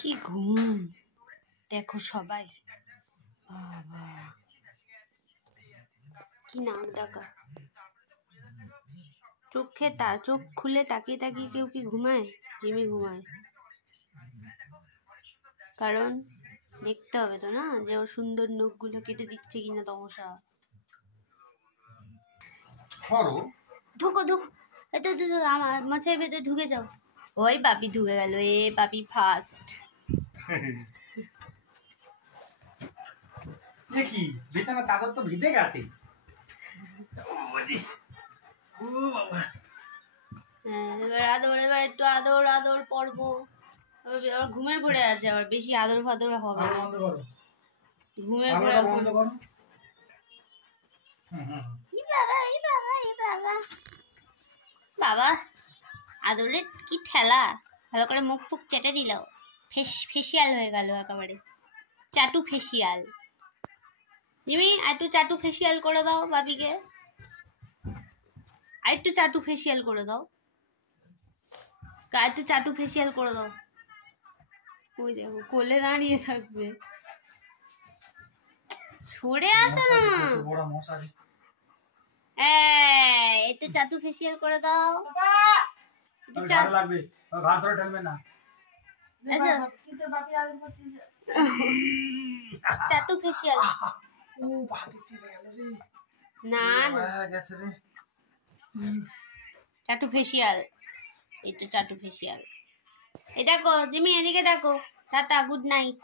কি ঘুম দেখো সবাই, বাবা কি নাক ডাকা। চোখ খুলে তাকিয়ে তাকিয়ে কেউ কি ঘুমায়? জিমি ঘুমায়, কারণ দেখতে হবে তো না যে ওর সুন্দর নখগুলো কেটে দিচ্ছে কিনা তমসা। ঢুকো আমার মাছের ভেতরে ঢুকে যাও। ওই পাপি ঢুকে গেল, এ পাপি ফার্স্ট। ये की बिछाना चादर तो ভিজে গেছে। এবার একটু আদর পর্ব। আবার ঘুমের পড়ে আছে, আবার বেশি আদর ফাদর হবে না। ঘুমের পড়ে বাবা আদরের কি ঠেলা, ভালো করে মুখ ফুক চেটে দিল, ফেসিয়াল হয়ে গেল একেবারে, চাটু ফেসিয়াল। জিমি একটু চাটু ফেসিয়াল করে দাও বাবিকে, আরেকটু চাটু ফেসিয়াল করে দাও, একটু চাটু ফেসিয়াল করে দাও। ওই দেখো কোলে দাঁড়িয়ে থাকবে, সরে আসো না। একটু চাটু ফেসিয়াল করে দাও। লাগবে ঘাড় ধরে ঢালবে না। চাটু ফেসিয়াল না চাটু ফেসিয়াল, এই তো চাটু ফেসিয়াল। এই দেখো জিমি, এদিকে দেখো। Tata, good night.